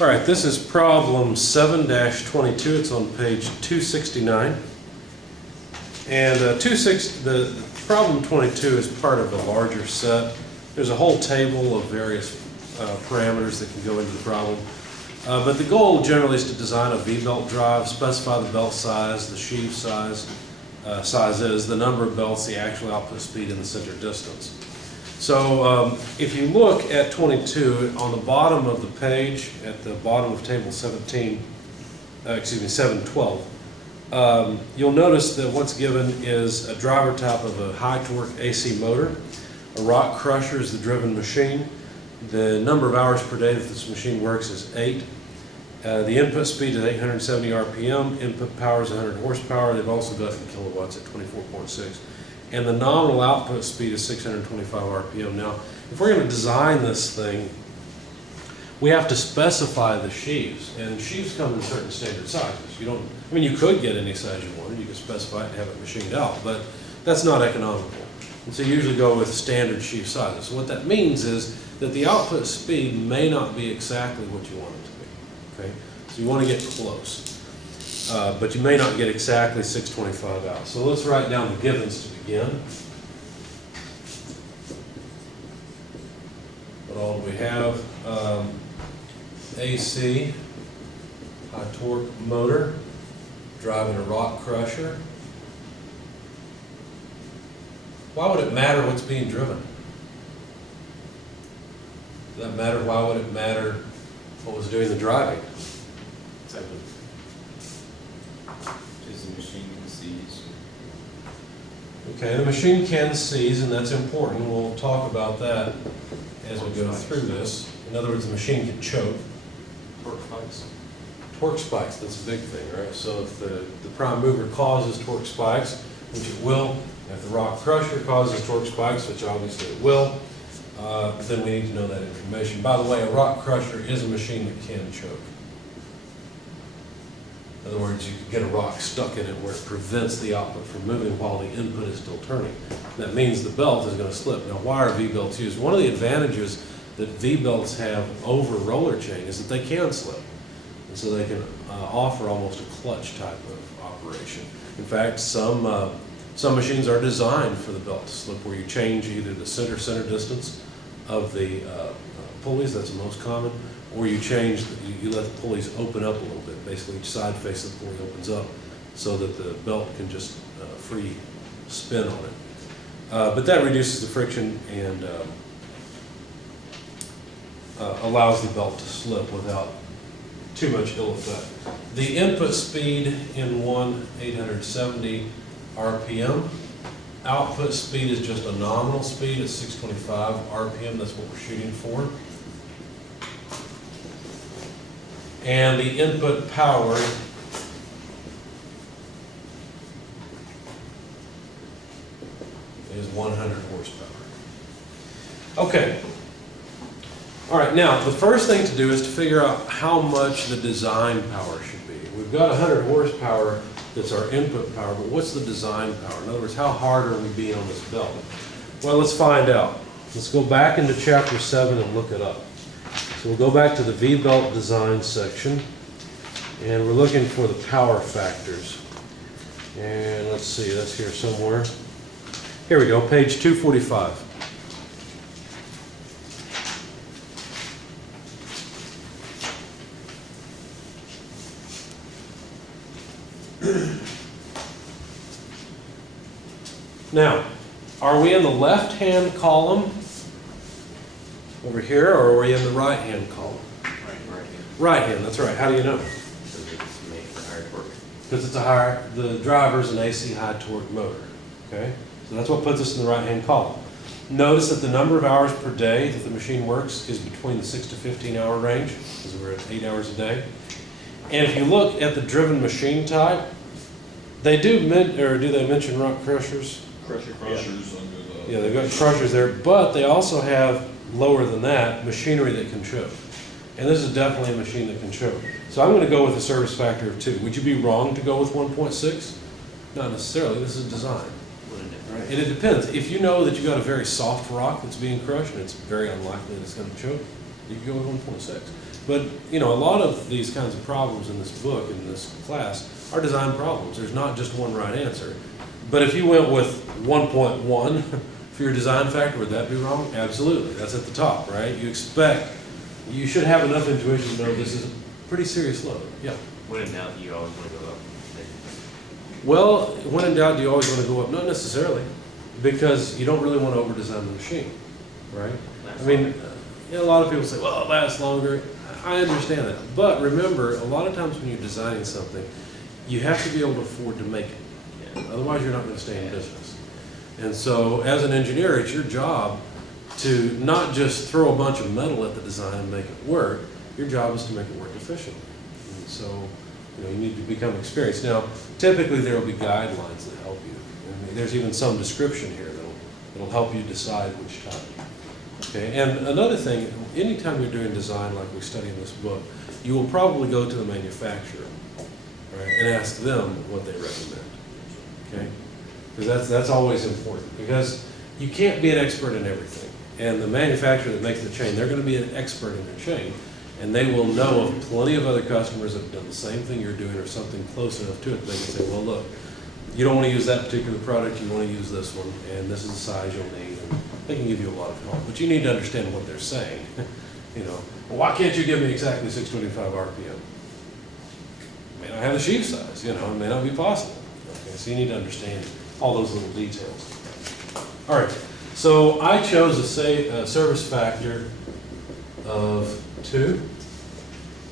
All right, this is problem 7-22. It's on page 269. And the problem 22 is part of a larger set. There's a whole table of various parameters that can go into the problem. But the goal generally is to design a V-belt drive, specify the belt size, the sheave size, sizes, the number of belts, the actual output speed, and the center distance. So if you look at 22, on the bottom of the page, at the bottom of table 712, you'll notice that what's given is a driver type of a high torque AC motor. A rock crusher is the driven machine. The number of hours per day that this machine works is 8. The input speed is 870 RPM. Input power is 100 horsepower. They've also got it in kilowatts at 24.6. And the nominal output speed is 625 RPM. Now, if we're going to design this thing, we have to specify the sheaves. And sheaves come in certain standard sizes. You don't, I mean, you could get any size you wanted. You could specify it and have it machined out, but that's not economical. And so you usually go with standard sheave sizes. So what that means is that the output speed may not be exactly what you want it to be. Okay? So you want to get close. But you may not get exactly 625 out. So let's write down the givens to begin. What all do we have? AC, high torque motor, driving a rock crusher. Why would it matter what's being driven? Does that matter? Why would it matter what was doing the driving? Exactly. Because the machine can seize. Okay, the machine can seize, and that's important. We'll talk about that as we go through this. In other words, the machine can choke. Torque spikes. Torque spikes, that's a big thing, right? So if the prime mover causes torque spikes, which it will, if the rock crusher causes torque spikes, which obviously it will, then we need to know that information. By the way, a rock crusher is a machine that can choke. In other words, you can get a rock stuck in it where it prevents the output from moving while the input is still turning. That means the belt is going to slip. Now, why are V-belts used? One of the advantages that V-belts have over roller chain is that they can slip. And so they can offer almost a clutch type of operation. In fact, some machines are designed for the belt to slip, where you change either the center distance of the pulleys, that's the most common, or you change, you let the pulleys open up a little bit. Basically, each side face of the pulley opens up so that the belt can just free spin on it. But that reduces the friction and allows the belt to slip without too much ill effect. The input speed in 870 RPM. Output speed is just a nominal speed at 625 RPM. That's what we're shooting for. And the input power is 100 horsepower. Okay. All right, now the first thing to do is to figure out how much the design power should be. We've got 100 horsepower that's our input power, but what's the design power? In other words, how hard are we being on this belt? Well, let's find out. Let's go back into chapter 7 and look it up. So we'll go back to the V-belt design section, and we're looking for the power factors. And let's see, that's here somewhere. Here we go, page 245. Now, are we in the left-hand column over here, or are we in the right-hand column? Right hand. Right-hand, that's right. How do you know? Because it's made for higher torque. Because it's the driver's an AC high torque motor. Okay? So that's what puts us in the right-hand column. Notice that the number of hours per day that the machine works is between the 6 to 15 hour range, because we're at 8 hours a day. And if you look at the driven machine type, they do they mention rock crushers? Crushers under the... Yeah, they've got crushers there, but they also have, lower than that, machinery that can choke. And this is definitely a machine that can choke. So I'm going to go with a service factor of 2. Would you be wrong to go with 1.6? Not necessarily. This is design. Right? And it depends. If you know that you've got a very soft rock that's being crushed and it's very unlikely that it's going to choke, you can go with 1.6. But, you know, a lot of these kinds of problems in this book, in this class, are design problems. There's not just one right answer. But if you went with 1.1 for your design factor, would that be wrong? Absolutely. That's at the top, right? You should have enough intuition to know this is a pretty serious load. Yeah. When in doubt, you always want to go up. Well, when in doubt, do you always want to go up? Not necessarily, because you don't really want to over-design the machine, right? I mean, a lot of people say, well, it lasts longer. I understand that. But remember, a lot of times when you're designing something, you have to be able to afford to make it. Otherwise, you're not going to stay in business. And so, as an engineer, it's your job to not just throw a bunch of metal at the design and make it work. Your job is to make it work efficiently. And so, you know, you need to become experienced. Now, typically there will be guidelines that help you. And there's even some description here that'll help you decide which type. Okay, and another thing, anytime you're doing design like we study in this book, you will probably go to the manufacturer, right, and ask them what they recommend. Okay, because that's always important, because you can't be an expert in everything. And the manufacturer that makes the chain, they're going to be an expert in their chain, and they will know of plenty of other customers that have done the same thing you're doing or something close enough to it. They can say, well, look, you don't want to use that particular product, you want to use this one, and this is the size you'll need. And they can give you a lot of help, but you need to understand what they're saying. You know, well, why can't you give me exactly 625 RPM? May not have the sheave size, you know, it may not be possible. Okay, so you need to understand all those little details. All right, so I chose a service factor of 2.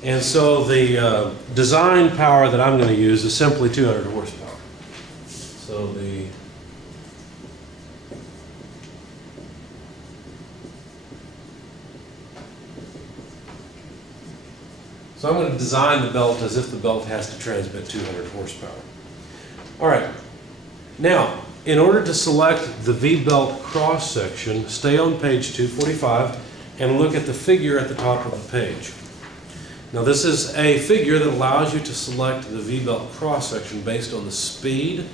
And so the design power that I'm going to use is simply 200 horsepower. So I'm going to design the belt as if the belt has to transmit 200 horsepower. All right. Now, in order to select the V-belt cross-section, stay on page 245 and look at the figure at the top of the page. Now, this is a figure that allows you to select the V-belt cross-section based on the speed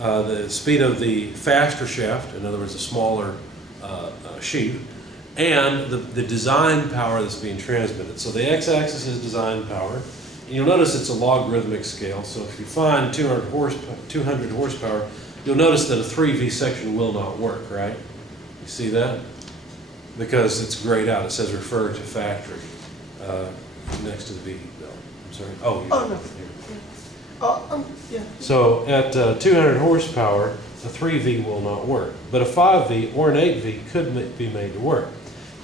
of the faster shaft, in other words, a smaller sheave, and the design power that's being transmitted. So the x-axis is design power. And you'll notice it's a logarithmic scale, so if you find 200 horsepower, you'll notice that a 3V section will not work, right? You see that? Because it's grayed out. It says refer to factory next to the V belt. I'm sorry. Oh, no. Yeah. So at 200 horsepower, a 3V will not work, but a 5V or an 8V could be made to work.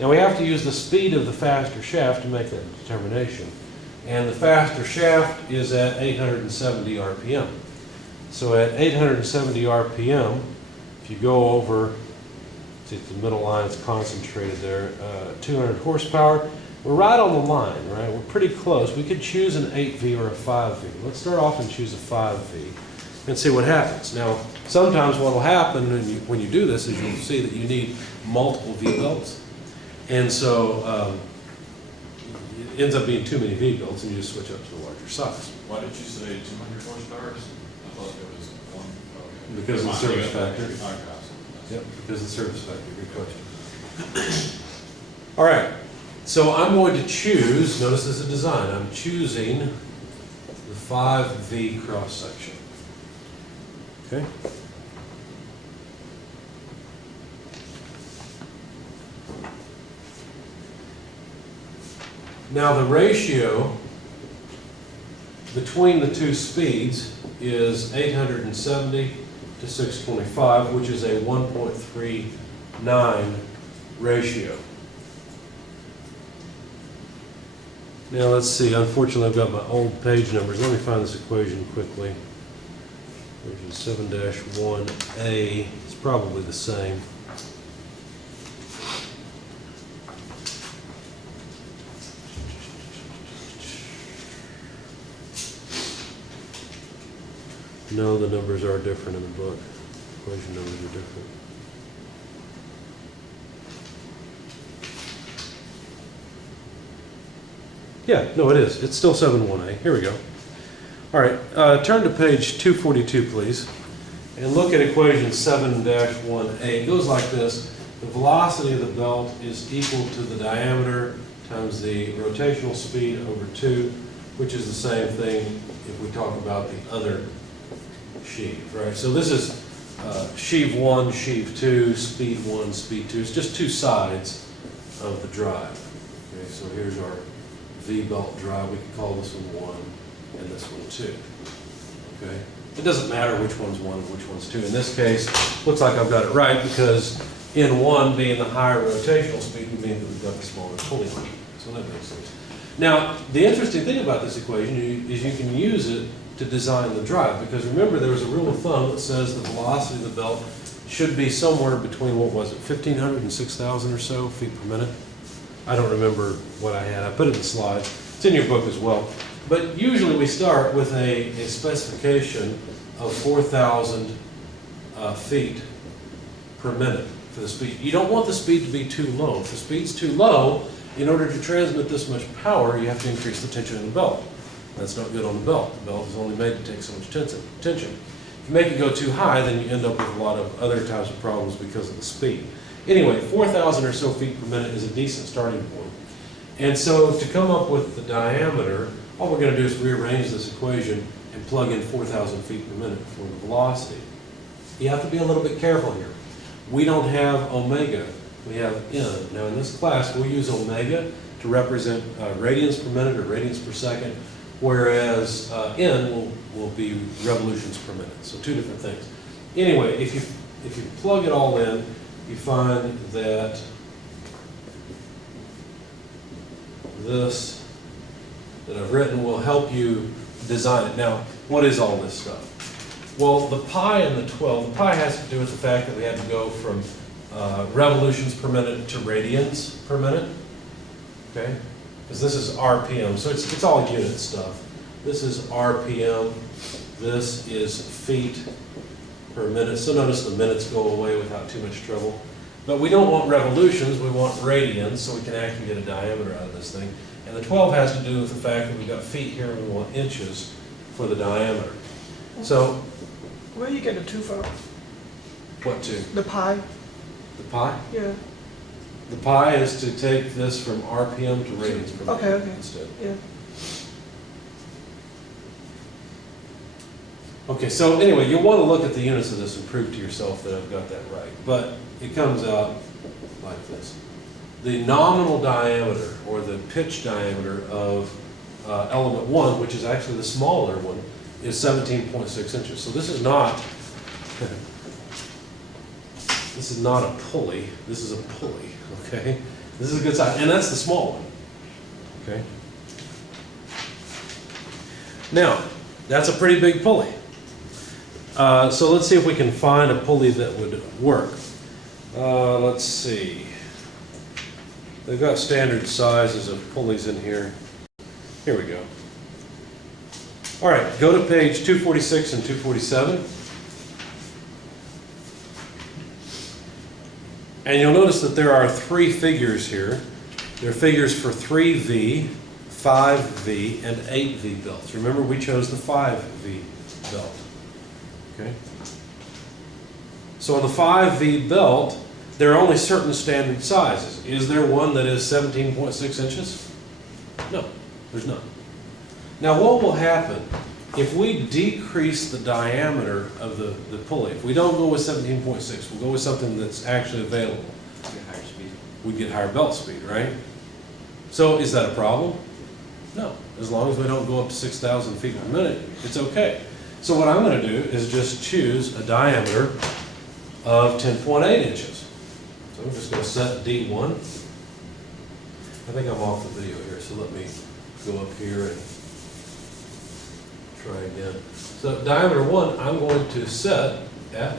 Now we have to use the speed of the faster shaft to make that determination. And the faster shaft is at 870 RPM. So at 870 RPM, if you go over, see the middle line is concentrated there, 200 horsepower, we're right on the line, right? We're pretty close. We could choose an 8V or a 5V. Let's start off and choose a 5V and see what happens. Now, sometimes what will happen when you do this is you'll see that you need multiple V-belts. And so it ends up being too many V-belts and you just switch up to a larger size. Why did you say 200 horsepower? I thought there was one. Okay. Because of the service factor. Okay. Yep, because of the service factor. Good question. All right, so I'm going to choose, notice this is a design, I'm choosing the 5V cross section. Okay? Now the ratio between the two speeds is 870 to 625, which is a 1.39 ratio. Now let's see, unfortunately I've got my old page numbers. Let me find this equation quickly. Equation 7-1A, it's probably the same. No, the numbers are different in the book. Equation numbers are different. Yeah, no, it is. It's still 7-1A. Here we go. All right, turn to page 242, please, and look at equation 7-1A. It goes like this. The velocity of the belt is equal to the diameter times the rotational speed over 2, which is the same thing if we talk about the other sheave, right? So this is sheave 1, sheave 2, speed 1, speed 2. It's just two sides of the drive. Okay, so here's our V-belt drive. We can call this one 1 and this one 2. Okay? It doesn't matter which one's 1 and which one's 2. In this case, looks like I've got it right because N1 being the higher rotational speed would mean that we've got the smaller pulley line. So that makes sense. Now, the interesting thing about this equation is you can use it to design the drive, because remember there was a rule of thumb that says the velocity of the belt should be somewhere between, what was it, 1,500 and 6,000 or so feet per minute. I don't remember what I had. I put it in the slides. It's in your book as well. But usually we start with a specification of 4,000 feet per minute for the speed. You don't want the speed to be too low. If the speed's too low, in order to transmit this much power, you have to increase the tension in the belt. That's not good on the belt. The belt is only made to take so much tension. If you make it go too high, then you end up with a lot of other types of problems because of the speed. Anyway, 4,000 or so feet per minute is a decent starting point. And so to come up with the diameter, all we're going to do is rearrange this equation and plug in 4,000 feet per minute for the velocity. You have to be a little bit careful here. We don't have omega, we have n. Now in this class, we'll use omega to represent radians per minute or radians per second, whereas n will be revolutions per minute. So two different things. Anyway, if you plug it all in, you find that this that I've written will help you design it. Now, what is all this stuff? Well, the pi and the 12, the pi has to do with the fact that we had to go from revolutions per minute to radians per minute, okay? Because this is RPM, so it's all unit stuff. This is RPM, this is feet per minute. So notice the minutes go away without too much trouble. But we don't want revolutions, we want radians, so we can actually get a diameter out of this thing. And the 12 has to do with the fact that we've got feet here and we want inches for the diameter. So, Where you get the 2 from? what to? The pi? The pi? Yeah. The pi is to take this from RPM to radians per minute Okay. instead. Yeah. Okay, so anyway, you'll want to look at the units of this and prove to yourself that I've got that right. But it comes out like this. The nominal diameter, or the pitch diameter of element 1, which is actually the smaller one, is 17.6 inches. So this is not this is not a pulley. This is a pulley. Okay, this is a good size, and that's the small one. Okay. Now, that's a pretty big pulley. So let's see if we can find a pulley that would work. Let's see. They've got standard sizes of pulleys in here. Here we go. All right, go to page 246 and 247. And you'll notice that there are 3 figures here. There are figures for 3V, 5V, and 8V belts. Remember, we chose the 5V belt. Okay? So on the 5V belt, there are only certain standard sizes. Is there one that is 17.6 inches? No, there's not. Now what will happen if we decrease the diameter of the pulley? If we don't go with 17.6, we'll go with something that's actually available. Get higher speed. We get higher belt speed, right? So is that a problem? No. As long as we don't go up to 6,000 feet per minute, it's okay. So what I'm going to do is just choose a diameter of 10.8 inches. So I'm just going to set D1. I think I'm off the video here, so let me go up here and try again. So diameter 1, I'm going to set at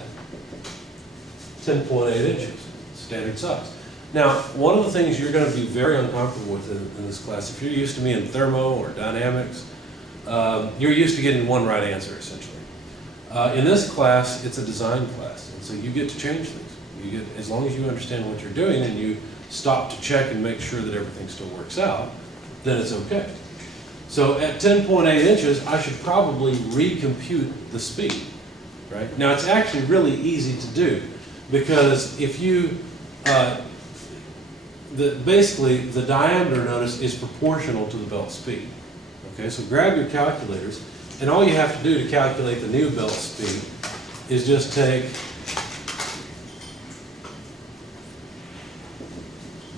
10.8 inches, standard size. Now, one of the things you're going to be very uncomfortable with in this class, if you're used to me in thermo or dynamics, you're used to getting one right answer, essentially. In this class, it's a design class, and so you get to change things. You get, as long as you understand what you're doing and you stop to check and make sure that everything still works out, then it's okay. So at 10.8 inches, I should probably recompute the speed, right? Now, it's actually really easy to do, because if you basically, the diameter, notice, is proportional to the belt speed. Okay, so grab your calculators, and all you have to do to calculate the new belt speed is just take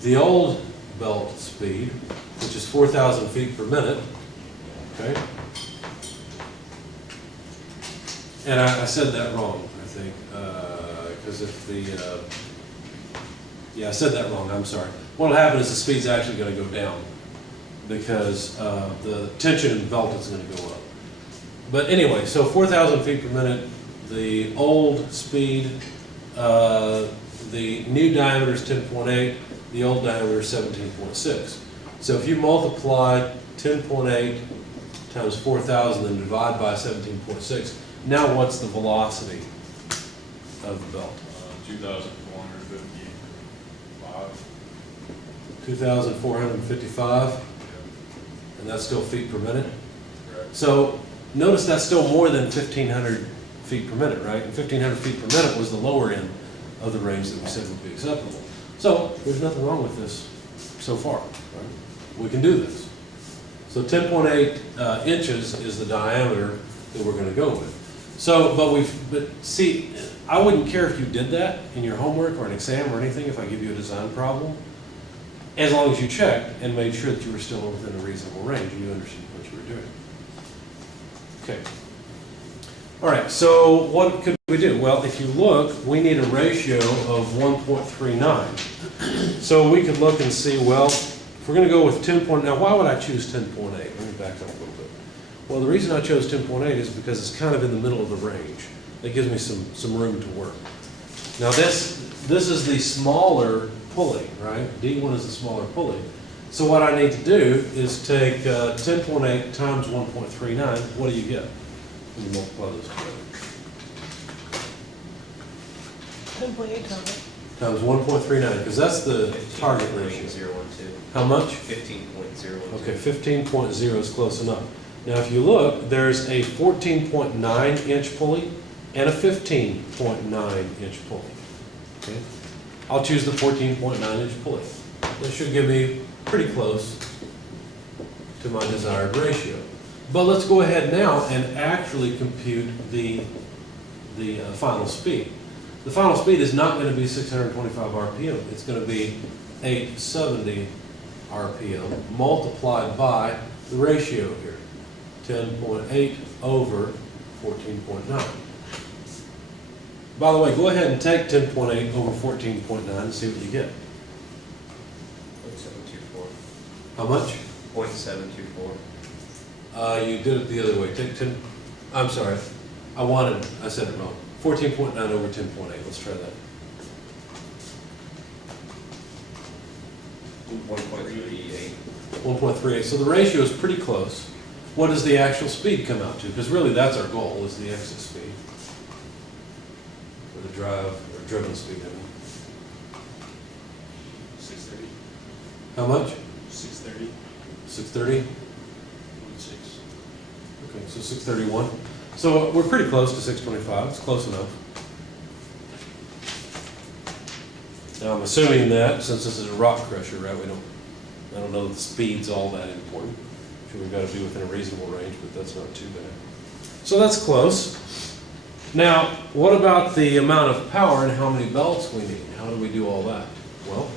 the old belt speed, which is 4,000 feet per minute, okay? And I said that wrong, I think, because if the, yeah, I said that wrong, I'm sorry. What'll happen is the speed's actually gonna go down because the tension in the belt is gonna go up. But anyway, so 4,000 feet per minute, the old speed, the new diameter is 10.8, the old diameter is 17.6. So if you multiply 10.8 times 4,000 and divide by 17.6, now what's the velocity of the belt? 2,455. 2,455, and that's still feet per minute. Correct. So notice that's still more than 1,500 feet per minute, right? And 1,500 feet per minute was the lower end of the range that we said would be acceptable. So there's nothing wrong with this so far, right? We can do this. So 10.8 inches is the diameter that we're going to go with. So, but see, I wouldn't care if you did that in your homework or an exam or anything if I give you a design problem, as long as you checked and made sure that you were still within a reasonable range and you understood what you were doing. Okay. All right, so what could we do? Well, if you look, we need a ratio of 1.39. So we could look and see, well, if we're going to go with 10. Now, why would I choose 10.8? Let me back up a little bit. Well, the reason I chose 10.8 is because it's kind of in the middle of the range. That gives me some room to work. Now, this is the smaller pulley, right? D1 is the smaller pulley. So what I need to do is take 10.8 times 1.39. What do you get when you multiply those together? 10.8 times. Times 1.39, because that's the target ratio. 15.012. How much? 15.012. Okay, 15.0 is close enough. Now, if you look, there's a 14.9 inch pulley and a 15.9 inch pulley. Okay? I'll choose the 14.9 inch pulley. That should give me pretty close to my desired ratio. But let's go ahead now and actually compute the final speed. The final speed is not going to be 625 RPM. It's going to be 870 RPM multiplied by the ratio here, 10.8 over 14.9. By the way, go ahead and take 10.8 over 14.9 and see what you get. 0.724. How much? 0.724. You did it the other way. Take 10, I'm sorry. I said it wrong. 14.9 over 10.8. Let's try that. 1.38. 1.38. So the ratio is pretty close. What does the actual speed come out to? Because really that's our goal, is the exit speed. Or the drive, or driven speed, I mean. 630. How much? 630. 630? 6. Okay, so 631. So we're pretty close to 625. It's close enough. Now I'm assuming that since this is a rock crusher, right? I don't know that the speed's all that important. Sure, we've got to be within a reasonable range, but that's not too bad. So that's close. Now, what about the amount of power and how many belts we need? How do we do all that? Well,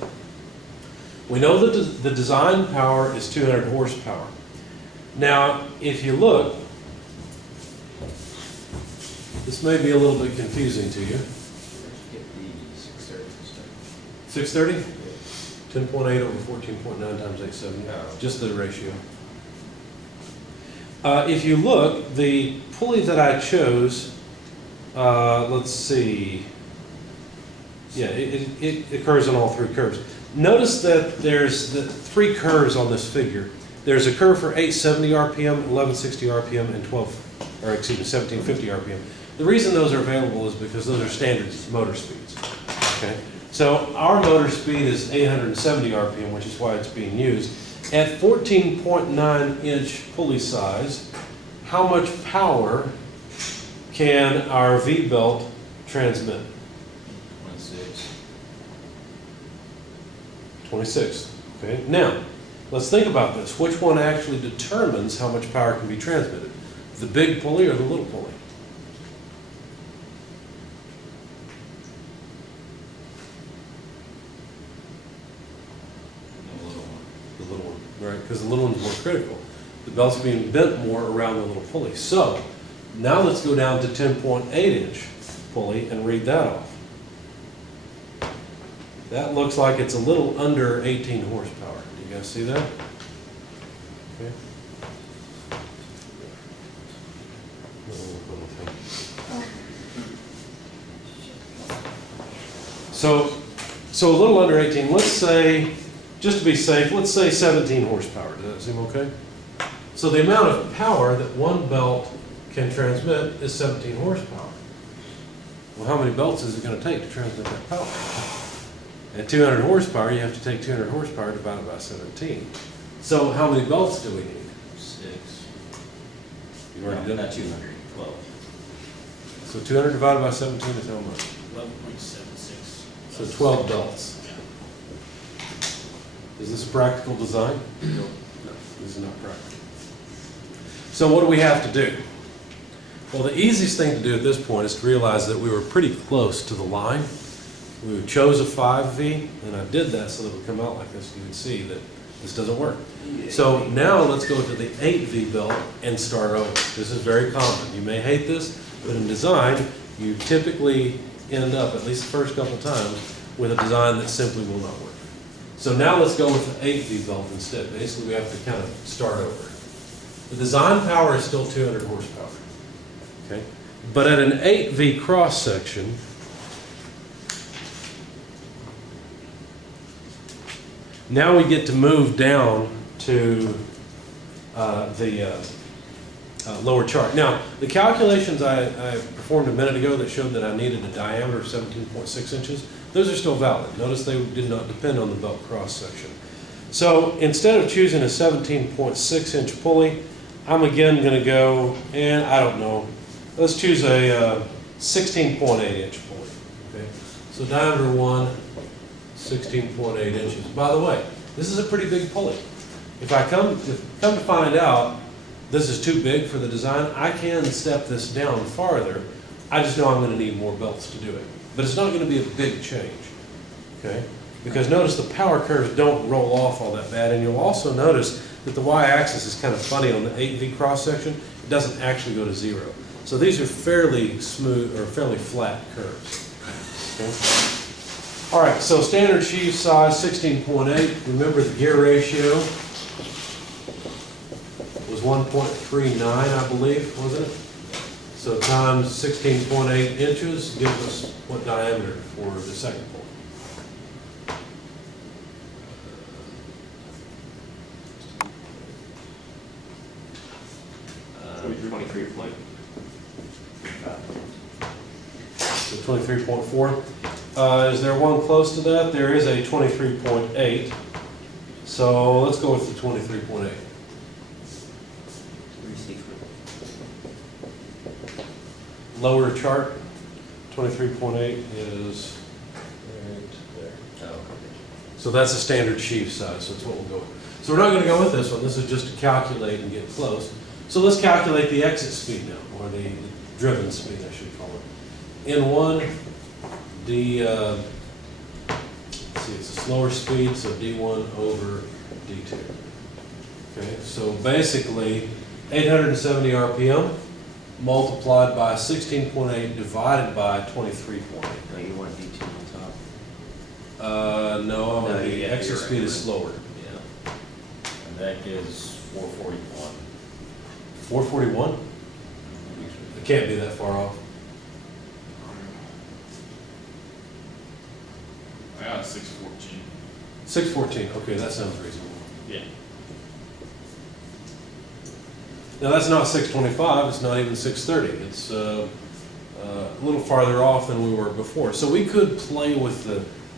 we know that the design power is 200 horsepower. Now, if you look, this may be a little bit confusing to you. Get the 630. 630? 10.8 over 14.9 times 870. Oh. Just the ratio. If you look, the pulley that I chose, let's see. Yeah, it occurs on all three curves. Notice that there's the three curves on this figure. There's a curve for 870 RPM, 1160 RPM, and 1750 RPM. The reason those are available is because those are standard motor speeds. Okay? So our motor speed is 870 RPM, which is why it's being used. At 14.9 inch pulley size, how much power can our V-belt transmit? 26. 26, okay? Now, let's think about this. Which one actually determines how much power can be transmitted? The big pulley or the little pulley? The little one. The little one, right? Because the little one's more critical. The belt's being bent more around the little pulley. So, now let's go down to 10.8 inch pulley and read that off. That looks like it's a little under 18 horsepower. Do you guys see that? Okay. So a little under 18, let's say, just to be safe, let's say 17 horsepower. Does that seem okay? So the amount of power that one belt can transmit is 17 horsepower. Well, how many belts is it going to take to transmit that power? At 200 horsepower, you have to take 200 horsepower divided by 17. So how many belts do we need? 6. You've already done Not that. 200, 12. So 200 divided by 17 is how much? 11.76. So 12 belts. Is this a practical design? No, this is not practical. So what do we have to do? Well, the easiest thing to do at this point is to realize that we were pretty close to the line. We chose a 5V, and I did that so that it would come out like this. You can see that this doesn't work. So now let's go to the 8V belt and start over. This is very common. You may hate this, but in design, you typically end up, at least the first couple times, with a design that simply will not work. So now let's go with the 8V belt instead. Basically, we have to kind of start over. The design power is still 200 horsepower. Okay? But at an 8V cross section, now we get to move down to the lower chart. Now, the calculations I performed a minute ago that showed that I needed a diameter of 17.6 inches, those are still valid. Notice they did not depend on the belt cross section. So instead of choosing a 17.6 inch pulley, I'm again going to go, and I don't know, let's choose a 16.8 inch pulley. Okay? So diameter 1, 16.8 inches. By the way, this is a pretty big pulley. If I come to find out this is too big for the design, I can step this down farther. I just know I'm going to need more belts to do it. But it's not going to be a big change. Okay? Because notice the power curves don't roll off all that bad, and you'll also notice that the y-axis is kind of funny on the 8V cross section. It doesn't actually go to 0. So these are fairly smooth or fairly flat curves. Okay? All right, so standard sheave size 16.8. Remember the gear ratio was 1.39, I believe, wasn't it? So times 16.8 inches gives us what diameter for the second pull? Uh, 23.5. So 23.4. Is there one close to that? There is a 23.8. So let's go with the 23.8. Lower chart, 23.8 is right there. Oh, So that's a standard sheave size, so that's what we'll go with. So we're not going to go with this one. This is just to calculate and get close. So let's calculate the exit speed now, or the driven speed, I should call it. In one, let's see, it's a slower speed, so D1 over D2. Okay, so basically 870 RPM multiplied by 16.8 divided by 23.8. No, you want D2 on top. No, No, the yeah, exit you're speed right. is slower. Yeah. And that gives 441. 441? It can't be that far off. I got 614. 614, okay, that sounds reasonable. Yeah. Now, that's not 625, it's not even 630. It's a little farther off than we were before. So we could play with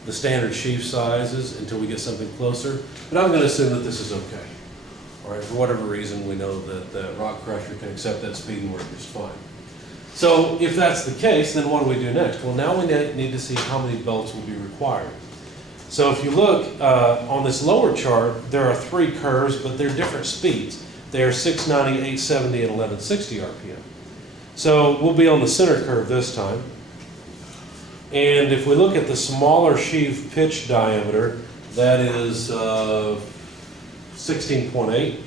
the standard sheave sizes until we get something closer, but I'm going to assume that this is okay. All right, for whatever reason, we know that the rock crusher can accept that speed and work just fine. So if that's the case, then what do we do next? Well, now we need to see how many belts will be required. So if you look on this lower chart, there are 3 curves, but they're different speeds. They are 690, 870, and 1160 RPM. So we'll be on the center curve this time. And if we look at the smaller sheave pitch diameter, that is 16.8.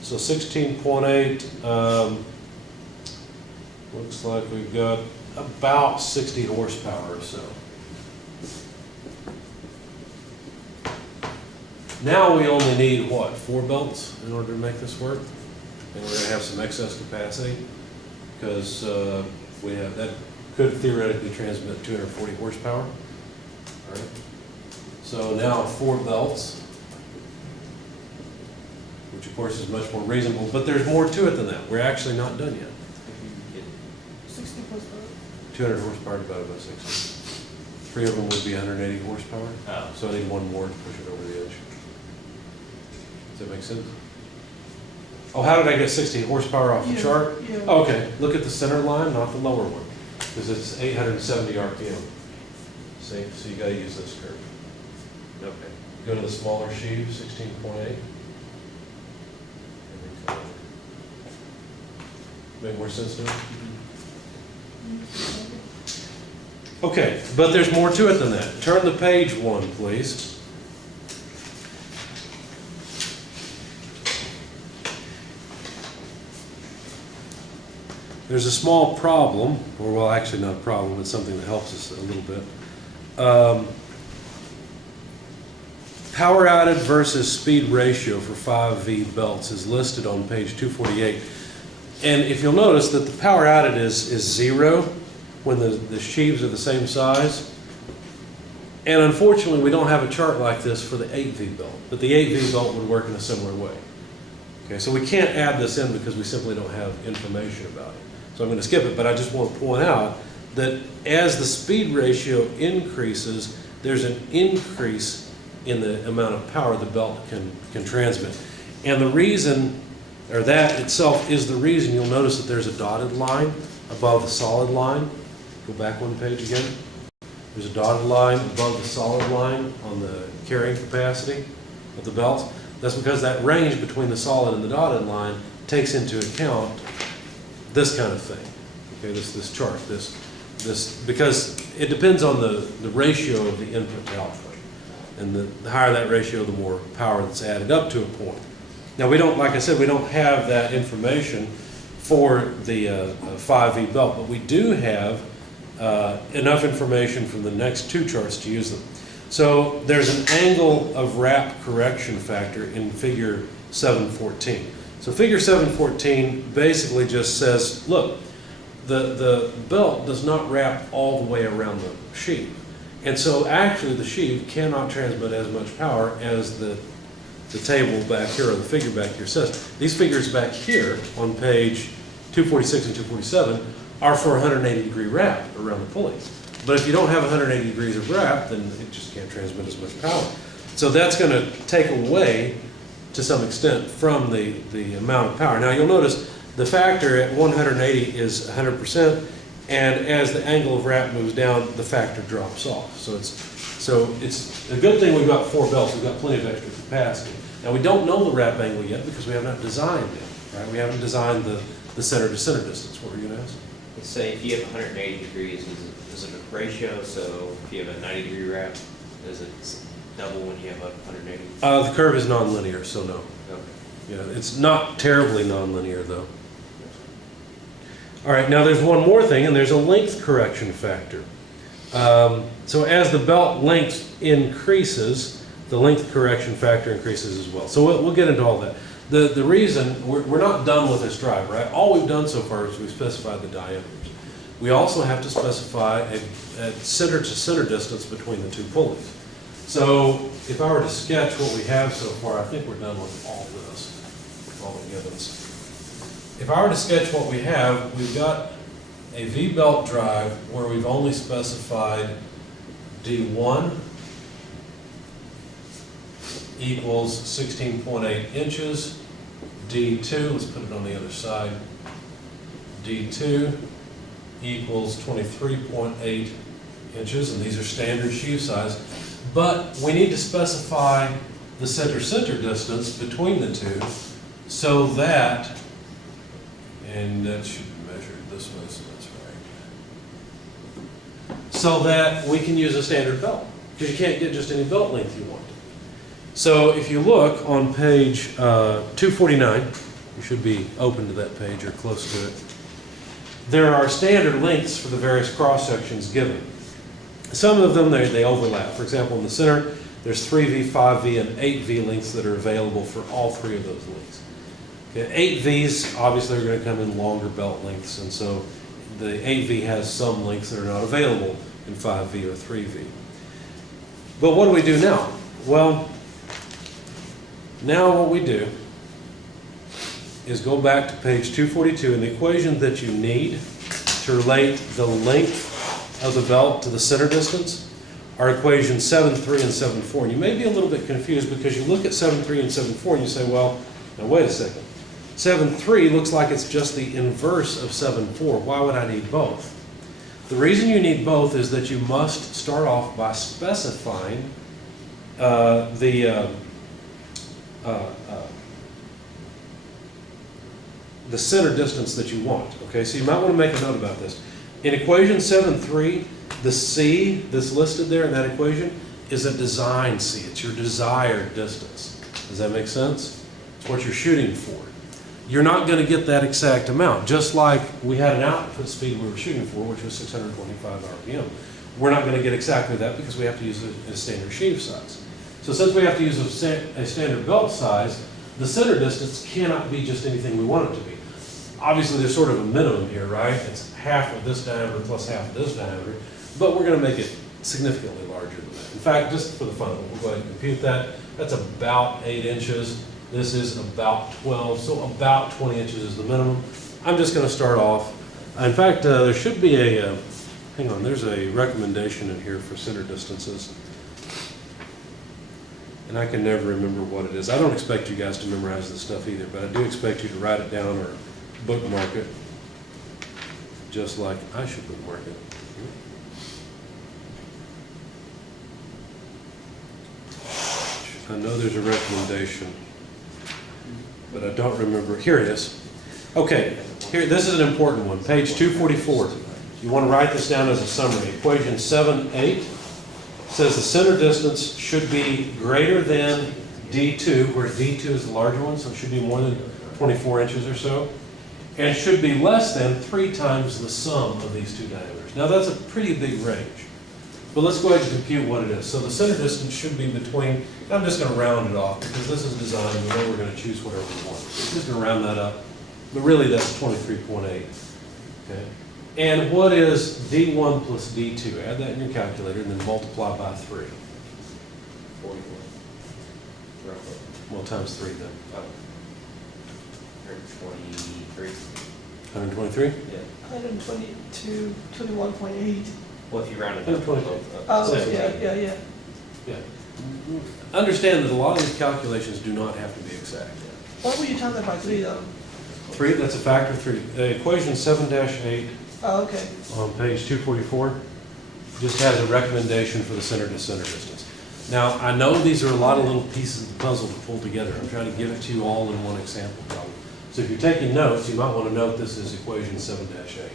So 16.8, looks like we've got about 60 horsepower or so. Now we only need, what, 4 belts in order to make this work? And we're going to have some excess capacity because we have, that could theoretically transmit 240 horsepower. All right. So now 4 belts, which of course is much more reasonable, but there's more to it than that. We're actually not done yet. 60 plus 200 horsepower divided by 60. 3 of them would be 180 horsepower. Oh. So I need 1 more to push it over the edge. Does that make sense? Oh, how did I get 60 horsepower off the Yeah, chart? yeah. Oh, okay, look at the center line, not the lower one, because it's 870 RPM. See, so you gotta use this curve. Okay. Go to the smaller sheave, 16.8. Make more sense to it? Okay, but there's more to it than that. Turn the page 1, please. There's a small problem, or well, actually not a problem, it's something that helps us a little bit. Power added versus speed ratio for 5V belts is listed on page 248. And if you'll notice that the power added is 0 when the sheaves are the same size. And unfortunately, we don't have a chart like this for the 8V belt, but the 8V belt would work in a similar way. Okay, so we can't add this in because we simply don't have information about it. So I'm going to skip it, but I just want to point out that as the speed ratio increases, there's an increase in the amount of power the belt can transmit. And the reason, or that itself is the reason, you'll notice that there's a dotted line above the solid line. Go back 1 page again. There's a dotted line above the solid line on the carrying capacity of the belts. That's because that range between the solid and the dotted line takes into account this kind of thing. Okay, this chart, this because it depends on the ratio of the input to output. And the higher that ratio, the more power that's added up to a point. Now we don't, like I said, we don't have that information for the 5V belt, but we do have enough information from the next 2 charts to use them. So there's an angle of wrap correction factor in figure 714. So figure 714 basically just says, look, the belt does not wrap all the way around the sheave. And so actually the sheave cannot transmit as much power as the table back here or the figure back here says. These figures back here on page 246 and 247 are for 180 degree wrap around the pulley. But if you don't have 180 degrees of wrap, then it just can't transmit as much power. So that's going to take away, to some extent, from the amount of power. Now you'll notice the factor at 180 is 100%, and as the angle of wrap moves down, the factor drops off. So it's a good thing we've got 4 belts. We've got plenty of extra capacity. Now we don't know the wrap angle yet because we have not designed it. Right? We haven't designed the center to center distance. What were you going to ask? Let's say if you have 180 degrees, is it a ratio? So if you have a 90 degree wrap, is it double when you have a 180? The curve is nonlinear, so no. Okay. Yeah, it's not terribly nonlinear though. All right, now there's one more thing, and there's a length correction factor. So as the belt length increases, the length correction factor increases as well. So we'll get into all that. The reason, we're not done with this drive, right? All we've done so far is we've specified the diameters. We also have to specify a center-to-center distance between the 2 pulleys. So if I were to sketch what we have so far, I think we're done with all this, all the givens. If I were to sketch what we have, we've got a V-belt drive where we've only specified D1 equals 16.8 inches, D2, let's put it on the other side, D2 equals 23.8 inches, and these are standard sheave size. But we need to specify the center-center distance between the two so that, and that should be measured this way, so that's right. So that we can use a standard belt, because you can't get just any belt length you want. So if you look on page 249, you should be open to that page or close to it. There are standard lengths for the various cross sections given. Some of them, they overlap. For example, in the center, there's 3V, 5V, and 8V lengths that are available for all three of those lengths. Okay, 8Vs obviously are going to come in longer belt lengths, and so the 8V has some lengths that are not available in 5V or 3V. But what do we do now? Well, now what we do is go back to page 242, and the equation that you need to relate the length of the belt to the center distance are equations 7.3 and 7.4. And you may be a little bit confused because you look at 7.3 and 7.4 and you say, well, now wait a second. 7.3 looks like it's just the inverse of 7.4. Why would I need both? The reason you need both is that you must start off by specifying the center distance that you want. Okay, so you might want to make a note about this. In equation 7.3, the C that's listed there in that equation is a design C. It's your desired distance. Does that make sense? It's what you're shooting for. You're not going to get that exact amount, just like we had an output speed we were shooting for, which was 625 RPM. We're not going to get exactly that because we have to use a standard sheave size. So since we have to use a standard belt size, the center distance cannot be just anything we want it to be. Obviously, there's sort of a minimum here, right? It's half of this diameter plus half of this diameter, but we're going to make it significantly larger than that. In fact, just for the fun of it, we'll go ahead and compute that. That's about 8 inches. This is about 12, so about 20 inches is the minimum. I'm just going to start off. In fact, there should be a, hang on, there's a recommendation in here for center distances. And I can never remember what it is. I don't expect you guys to memorize this stuff either, but I do expect you to write it down or bookmark it, just like I should bookmark it. I know there's a recommendation, but I don't remember. Here it is. Okay, here, this is an important one. Page 244. You want to write this down as a summary. Equation 7.8 says the center distance should be greater than D2, where D2 is the larger one, so it should be more than 24 inches or so, and should be less than 3 times the sum of these two diameters. Now that's a pretty big range, but let's go ahead and compute what it is. So the center distance should be between, I'm just going to round it off because this is designed, we know we're going to choose whatever we want. I'm just going to round that up, but really that's 23.8. Okay. And what is D1 plus D2? Add that in your calculator and then multiply by 3. 44. Roughly. Well, times 3 then. Oh. 123. 123? Yeah. 122, 21.8. Well, if you round it up. 122. Oh, Same. yeah. Yeah. Understand that a lot of these calculations do not have to be exact. What were you talking about 3 though? 3, that's a factor of 3. The equation 7-8 Oh, okay. on page 244 just has a recommendation for the center to center distance. Now, I know these are a lot of little pieces of the puzzle to pull together. I'm trying to give it to you all in one example problem. So if you're taking notes, you might want to note this is equation 7-8.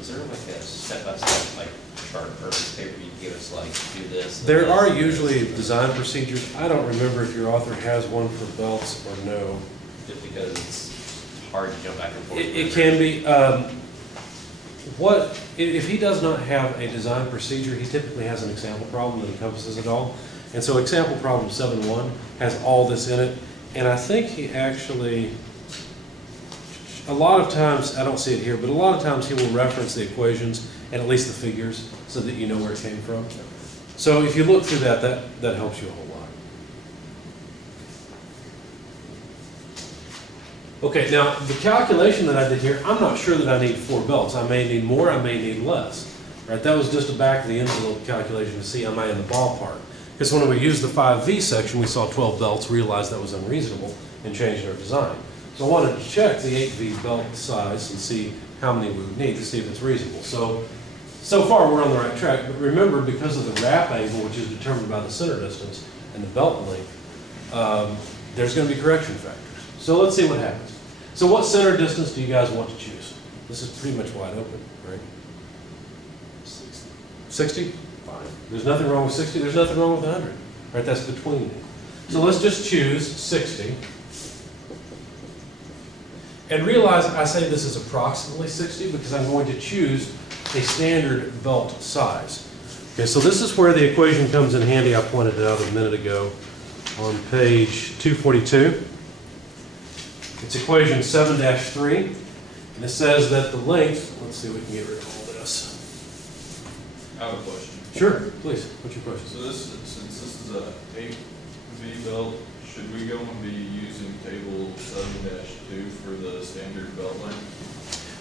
Is there like a step-by-step like chart or paper you give us like do this? There this, are and usually this? design procedures. I don't remember if your author has one for belts or no. Just because it's hard to jump back and forth. It can be. If he does not have a design procedure, he typically has an example problem that encompasses it all. And so example problem 7.1 has all this in it. And I think he actually, a lot of times, I don't see it here, but a lot of times he will reference the equations and at least the figures so that you know where it came from. So if you look through that helps you a whole lot. Okay, now the calculation that I did here, I'm not sure that I need 4 belts. I may need more, I may need less. Right? That was just a back of the envelope calculation to see am I in the ballpark. Because when we used the 5V section, we saw 12 belts, realized that was unreasonable, and changed our design. So I wanted to check the 8V belt size and see how many we would need to see if it's reasonable. So so far, we're on the right track, but remember, because of the wrap angle, which is determined by the center distance and the belt length, there's gonna be correction factors. So let's see what happens. So what center distance do you guys want to choose? This is pretty much wide open, right? 60? Fine. There's nothing wrong with 60, there's nothing wrong with 100, right? That's between them. So let's just choose 60. And realize I say this is approximately 60 because I'm going to choose a standard belt size. Okay, so this is where the equation comes in handy. I pointed it out a minute ago on page 242. It's equation 7-3, and it says that the length, let's see if we can get rid of all this. I have a question. Sure, please, what's your question? So this, since this is a 8V belt, should we go and be using table 7-2 for the standard belt length?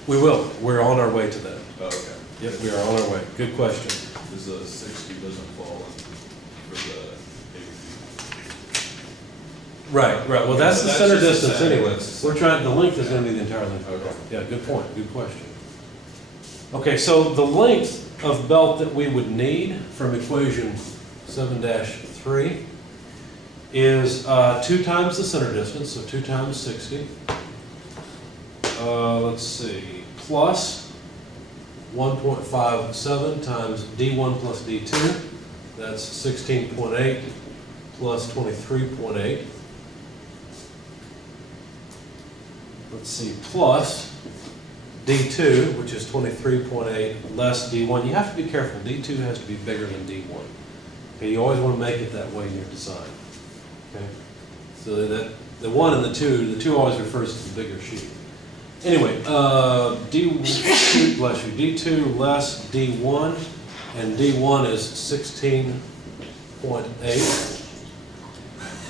We will, we're on our way to that. Oh, okay. Yep, we are on our way. Good question. Because the 60 doesn't fall in for the 8V. Right, well, that's So the that's center just the distance center, anyway. that's- We're trying, the length is gonna be the entire length. Okay. Yeah, good point, good question. Okay, so the length of belt that we would need from equation 7-3 is 2 times the center distance, so 2 times 60. Let's see, plus 1.57 times D1 plus D2, that's 16.8 plus 23.8. Let's see, plus D2, which is 23.8, less D1. You have to be careful. D2 has to be bigger than D1. Okay, you always want to make it that way in your design. Okay, so that the 1 and the 2 always refers to the bigger sheet. Anyway, D2, bless you, D2 less D1, and D1 is 16.8.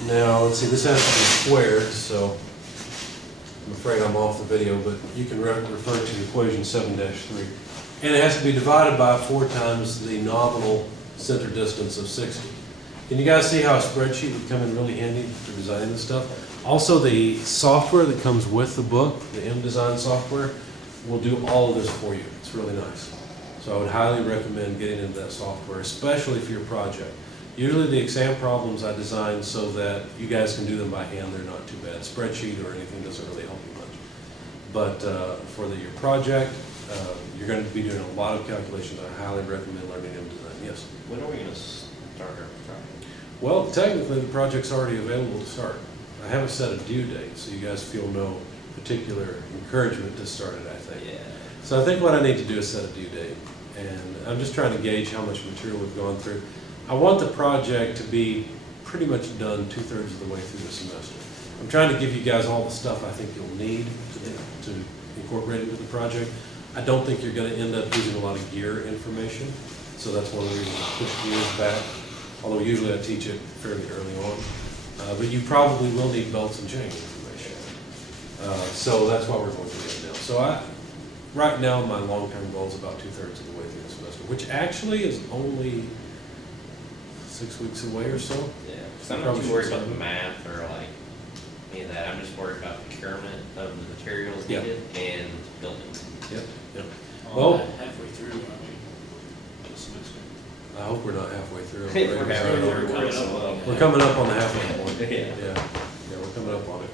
Now, let's see, this has to be squared, so I'm afraid I'm off the video, but you can refer to equation 7-3. And it has to be divided by 4 times the nominal center distance of 60. Can you guys see how a spreadsheet would come in really handy for designing this stuff? Also, the software that comes with the book, the InDesign software, will do all of this for you. It's really nice. So I would highly recommend getting into that software, especially for your project. Usually the exam problems I design so that you guys can do them by hand. They're not too bad. Spreadsheet or anything doesn't really help you much. But for your project, you're going to be doing a lot of calculations. I highly recommend learning InDesign. Yes? When are we gonna start our project? Well, technically the project's already available to start. I haven't set a due date, so you guys feel no particular encouragement to start it, I think. Yeah. So I think what I need to do is set a due date. And I'm just trying to gauge how much material we've gone through. I want the project to be pretty much done 2/3 of the way through the semester. I'm trying to give you guys all the stuff I think you'll need to incorporate into the project. I don't think you're going to end up using a lot of gear information, so that's one of the reasons I push gears back, although usually I teach it fairly early on. But you probably will need belts and chain information. So that's why we're going through it now. So right now, my long-term goal is about 2/3 of the way through the semester, which actually is only 6 weeks away or so. Yeah, because I'm not too worried about the math or like any of that. I'm just worried about procurement of the materials Yeah. needed and building. Yep, yep. Well, Well, halfway through, aren't we? This semester. I hope we're not halfway through. We're halfway through. We're coming up on it. We're coming up on the halfway point. Yeah. Yeah, we're coming up on it.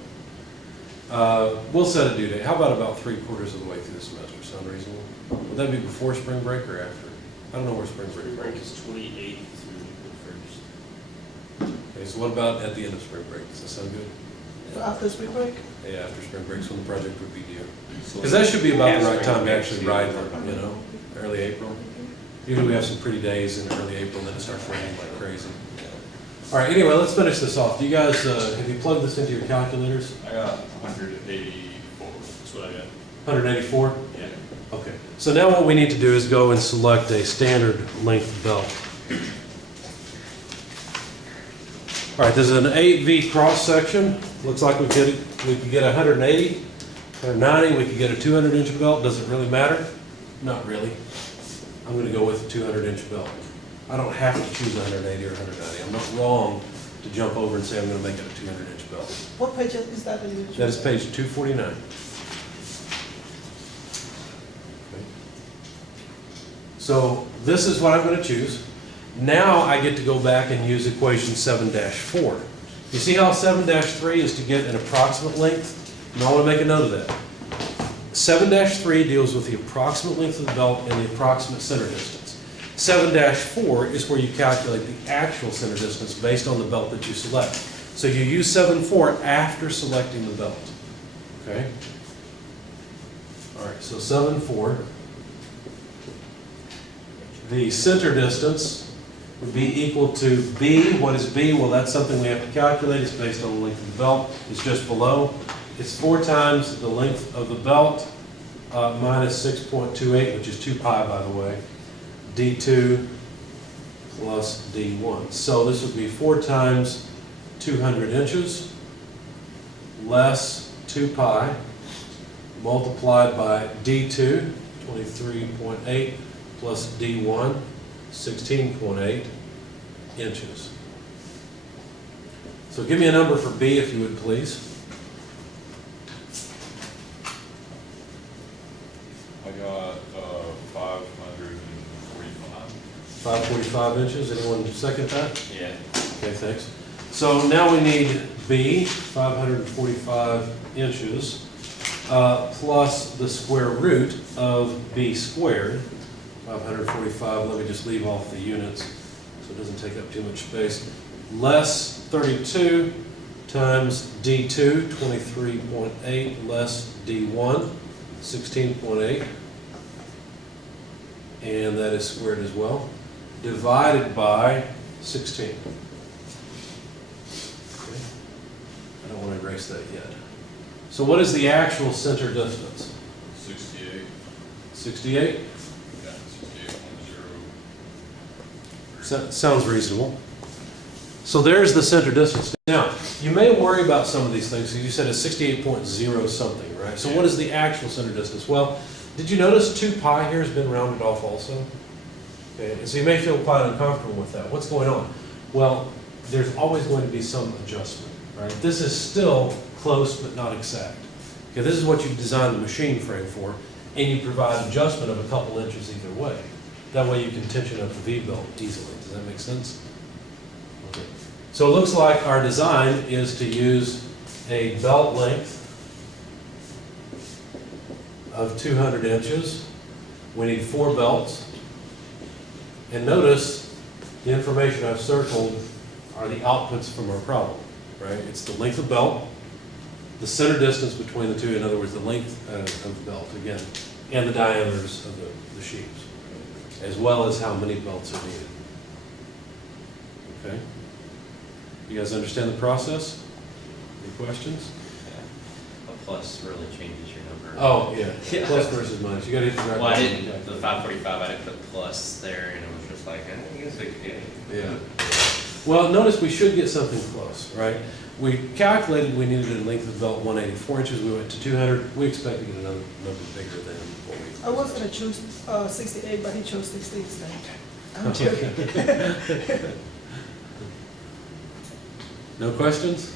We'll set a due date. How about 3/4 of the way through the semester? Sound reasonable? Would that be before spring break or after? I don't know where spring break Break is. is 28th through the 1st. Okay, so what about at the end of spring break? Does that sound good? So after spring break? Yeah, after spring break's when the project would be due. Because that should be about the right time to actually ride it, you know, early April. Usually we have some pretty days in early April, then it starts raining like crazy. All right, anyway, let's finish this off. Do you guys, have you plugged this into your calculators? I got 184. That's what I got. 184? Yeah. Okay. So now what we need to do is go and select a standard length belt. All right, this is an 8V cross section. Looks like we could get 180, 190, we could get a 200-inch belt. Does it really matter? Not really. I'm going to go with a 200-inch belt. I don't have to choose 180 or 190. I'm not wrong to jump over and say I'm going to make it a 200-inch belt. What page is that in your? That is page 249. Okay. So this is what I'm going to choose. Now I get to go back and use equation 7-4. You see how 7-3 is to get an approximate length? And I want to make a note of that. 7-3 deals with the approximate length of the belt and the approximate center distance. 7-4 is where you calculate the actual center distance based on the belt that you select. So you use 7-4 after selecting the belt. Okay? All right, so 7-4. The center distance would be equal to B. What is B? Well, that's something we have to calculate. It's based on the length of the belt. It's just below. It's 4 times the length of the belt minus 6.28, which is 2 pi, by the way, D2 plus D1. So this would be 4 times 200 inches less 2 pi multiplied by D2, 23.8, plus D1, 16.8 inches. So give me a number for B if you would please. I got 545. 545 inches, anyone second that? Yeah. Okay, thanks. So now we need B, 545 inches, plus the square root of B squared, 545, let me just leave off the units so it doesn't take up too much space, less 32 times D2, 23.8, less D1, 16.8, and that is squared as well, divided by 16. Okay. I don't want to erase that yet. So what is the actual center distance? 68. 68? Yeah, 68.0. Sounds reasonable. So there's the center distance. Now, you may worry about some of these things. So you said it's 68.0 something, right? So what is the actual center distance? Well, did you notice 2 pi here has been rounded off also? Okay, and so you may feel quite uncomfortable with that. What's going on? Well, there's always going to be some adjustment, right? This is still close but not exact. Okay, this is what you designed the machine frame for, and you provide adjustment of a couple inches either way. That way you can tension up the V-belt easily. Does that make sense? Okay. So it looks like our design is to use a belt length of 200 inches. We need 4 belts. And notice the information I've circled are the outputs from our problem, right? It's the length of belt, the center distance between the two, in other words, the length of the belt, again, and the diameters of the sheaves, as well as how many belts are needed. Okay? You guys understand the process? Any questions? A plus really changes your number. Oh, yeah, Yeah. plus versus minus, you gotta hit the right. Well, I button. didn't, the 545, I didn't put plus there, and it was just like, I guess it could. Yeah. Well, notice we should get something close, right? We calculated we needed a length of belt 184 inches, we went to 200, we expect to get another number bigger than what we. I was gonna choose 68, but he chose 60 instead. I'm joking. No questions?